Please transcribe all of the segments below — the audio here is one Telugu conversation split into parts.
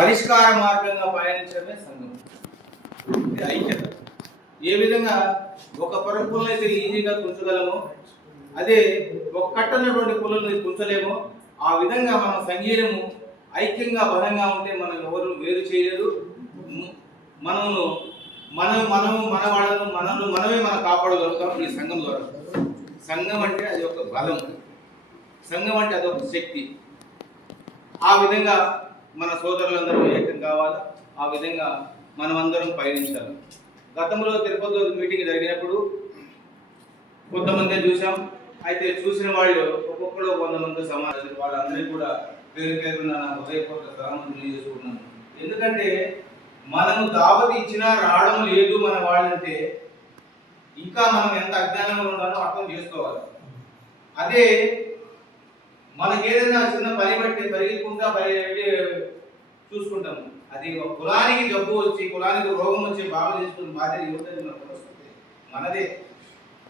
పరిష్కార మార్గంగా పయనించడమే సంఘం. ఇది ఐక్యత. ఏ విధంగా ఒక పొరపులను అయితే ఈజీగా తుంచగలమో, అదే ఒక కట్టనటువంటి పుల్లల్ని తుంచలేమో, ఆ విధంగా మనం సంఘీయము ఐక్యంగా బలంగా ఉంటే మనం ఎవరు వేరు చేయలేరు. మనము మన వాళ్ళను మనమే మనం కాపాడగలుగుతాం ఈ సంఘం ద్వారా. సంఘం అంటే అది ఒక బలం, సంఘం అంటే అది ఒక శక్తి. ఆ విధంగా మన సోదరులందరూ ఏకం కావాలి. ఆ విధంగా మనమందరం పయనించాలి. గతంలో తిరుపతి మీటింగ్ జరిగినప్పుడు కొంతమంది చూసాం. అయితే చూసిన వాళ్ళు ఒక్కొక్కరు 100 మంది సమాజం, వాళ్ళందరికీ కూడా పేరు పేరున నా హృదయపూర్వక సలాములు తెలియజేసుకుంటున్నాను. ఎందుకంటే మనము దావతి ఇచ్చినా రావడం లేదు మన వాళ్ళంటే ఇంకా మనం ఎంత అజ్ఞానంలో ఉన్నానో అర్థం చేసుకోవాలి. అదే మనకేదైనా చిన్న పని బట్టి పరిగెత్తుకుంటా చూసుకుంటాము. అది ఒక కులానికి జబ్బు వచ్చి, కులానికి రోగం వచ్చి బాగా చేసుకుని బాధ్యత ఏమిటది మన పరిస్థితి మనదే.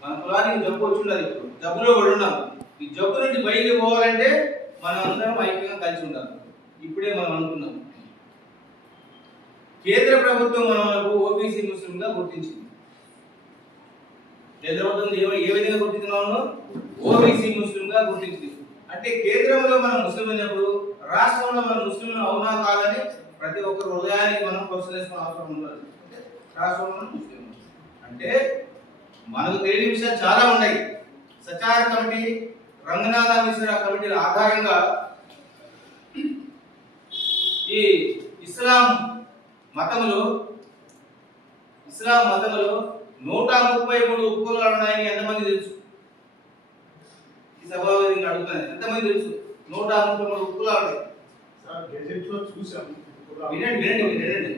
మన కులానికి జబ్బు వచ్చి ఉండదు, ఇప్పుడు జబ్బులో పడి ఉన్నాము. ఈ జబ్బు నుండి బయటికి పోవాలంటే మనం అందరం ఐక్యంగా కలిసి ఉండాలి. ఇప్పుడే మనం అనుకున్నాం, కేంద్ర ప్రభుత్వం మనకు ఓబీసీ ముస్లింగా గుర్తించింది. కేంద్ర ప్రభుత్వం ఏ విధంగా గుర్తించినామో ఓబీసీ ముస్లింగా గుర్తించింది. అంటే కేంద్రంలో మనం ముస్లిం అయినప్పుడు రాష్ట్రంలో మనం ముస్లింలు అవునా కాదని ప్రతి ఒక్క హృదయానికి మనం ప్రోత్సహించుకునే అవసరం ఉన్నది. రాష్ట్రంలో ముస్లిం అంటే మనకు తెలియని విషయాలు చాలా ఉన్నాయి. సచార కమిటీ, రంగనాథ మిశ్రా కమిటీల ఆధారంగా ఈ ఇస్లాం మతంలో 133 ఉపకులాలు ఉన్నాయని ఎంతమంది తెలుసు? ఈ సభావేదికగా అడుగుతాను, ఎంతమంది తెలుసు 133 ఉపకులాలు ఉన్నాయి? వినండి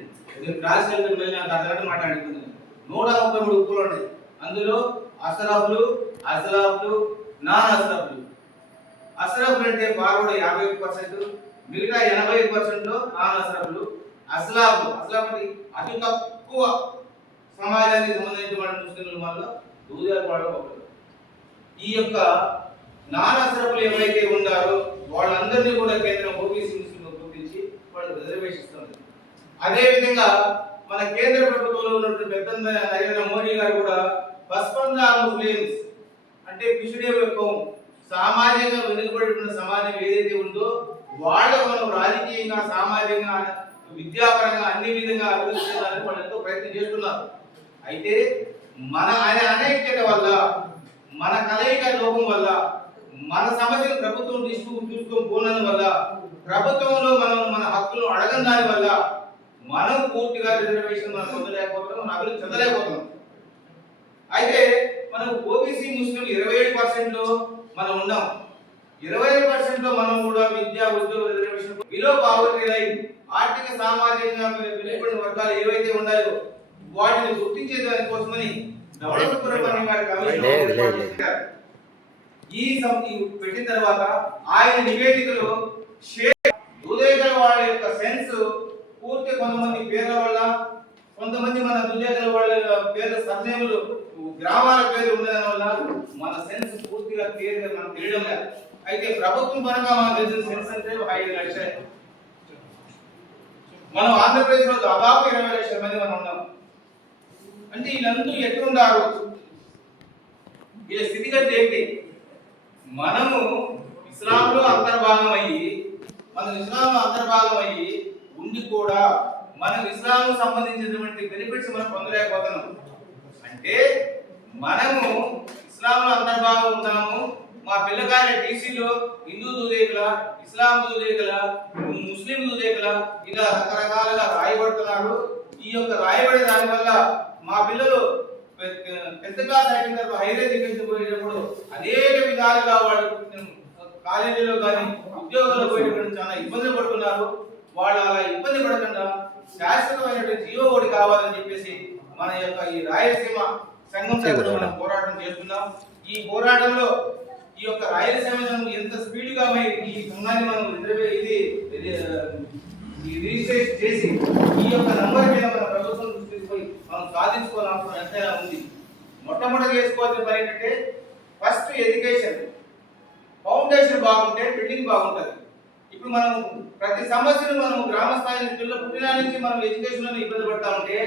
క్లాస్ నాకు అర్థం మాట్లాడుతున్నాను. 133 ఉపకులాలు ఉన్నాయి. అందులో అసరాఫ్లు, నాన్ అసరాఫ్లు. అసరాఫ్లు అంటే ఫార్వర్డ్ 51%, మిగతా 80% నాన్ అసరాఫ్లు. అస్లాఫ్లు అతి తక్కువ సమాజానికి సంబంధించిన ముస్లింల వల్ల దూదాలు వాడడం ఒకటి. ఈ యొక్క నాన్ అసరాఫ్లు ఎవరైతే ఉన్నారో వాళ్ళందరినీ కూడా కేంద్రం ఓబీసీ ముస్లింలు గుర్తించి వాళ్ళు రిజర్వేషన్ ఇస్తుంది. అదేవిధంగా మన కేంద్ర ప్రభుత్వంలో ఉన్నటువంటి పెద్ద నరేంద్ర మోడీ గారు కూడా 55 ముస్లిమ్స్ అంటే పిछड़े వర్గం, సామాజికంగా వెనుకబడిన సమాజం ఏదైతే ఉందో వాళ్ళకు మనం రాజకీయంగా, సామాజికంగా, విద్యాపరంగా అన్ని విధంగా అభివృద్ధి చేయాలని వాళ్ళు ఎంతో ప్రయత్నం చేస్తున్నారు. అయితే మన అనైక్యత వల్ల, మన కలయిక లోపం వల్ల, మన సమస్యలు ప్రభుత్వం చూసుకొని పోనందు వల్ల, ప్రభుత్వంలో మనం మన హక్కులను అడగని దాని వల్ల మనం పూర్తిగా రిజర్వేషన్ మనం పొందలేకపోతున్నాం, మన అభివృద్ధి చెందలేకపోతున్నాం. అయితే మనం ఓబీసీ ముస్లిం 27% మనం ఉన్నాం. 25% లో మనం కూడా విద్యా, ఉద్యోగ రిజర్వేషన్, బిలో పావర్టీ లైన్, ఆర్థిక సామాజికంగా వెనుకబడిన వర్గాలు ఏవైతే ఉన్నాయో వాటిని గుర్తించే దానికోసమని సుబ్రహ్మణ్యం గారి కమిషన్ ఈ పెట్టిన తర్వాత ఆయన నివేదికలో దుదేగల వాళ్ళ యొక్క సెన్స్ పూర్తి కొంతమంది పేర్ల వల్ల, కొంతమంది మన దుదేగల వాళ్ళ పేర్ల సర్నేములు, గ్రామాల పేర్లు ఉండడం వల్ల మన సెన్స్ పూర్తిగా క్లియర్గా మనకు తెలియడం లేదు. అయితే ప్రభుత్వం పరంగా మనకు తెలిసిన సెన్స్ అంటే 5 లక్షలు. మనం ఆంధ్రప్రదేశ్ లో దాదాపు 20 లక్షల మంది మనం ఉన్నాం. అంటే వీళ్ళందరూ ఎట్లుండారు, వీళ్ళ స్థితిగతి ఏంటి? మనము ఇస్లాంలో అంతర్భాగం అయ్యి ఉండి కూడా మనం ఇస్లాం సంబంధించినటువంటి బెనిఫిట్స్ మనం పొందలేకపోతున్నాం. అంటే మనము ఇస్లాంలో అంతర్భాగం ఉన్నాము, మా పిల్లకాయల టీసీలో హిందూ దూదేకుల, ఇస్లాం దూదేకుల, ముస్లిం దూదేకుల ఇలా రకరకాలుగా రాయబడుతున్నారు. ఈ యొక్క రాయబడే దాని వల్ల మా పిల్లలు పెద్ద క్లాస్ అయిన తర్వాత హైర్ ఎడ్యుకేషన్ పోయేటప్పుడు అనేక విధాలుగా వాళ్ళు కాలేజీలో కానీ ఉద్యోగాల్లో పోయేటప్పుడు చాలా ఇబ్బందులు పడుతున్నారు. వాళ్ళు అలా ఇబ్బంది పడకుండా శాశ్వతమైనటువంటి జీవో ఒకటి కావాలని చెప్పేసి మన యొక్క ఈ రాయలసీమ సంఘం తరపున మనం పోరాటం చేస్తున్నాం. ఈ పోరాటంలో ఈ యొక్క రాయలసీమ ఎంత స్పీడ్గా ఈ సంఘాన్ని మనం రిజిస్ట్రేషన్ చేసి ఈ యొక్క నంబర్ మీద మన ప్రభుత్వం తీసుకుపోయి మనం సాధించుకోవాల్సిన ఎంతైనా ఉంది. మొట్టమొదటి చేసుకోవాల్సిన పని ఏంటంటే ఫస్ట్ ఎడ్యుకేషన్ ఫౌండేషన్ బాగుంటే బిల్డింగ్ బాగుంటుంది. ఇప్పుడు మనం ప్రతి సమస్యను మనం గ్రామ స్థాయి పిల్లల పుట్టిన నుంచి మనం ఎడ్యుకేషన్ ఇబ్బంది పడతా ఉంటే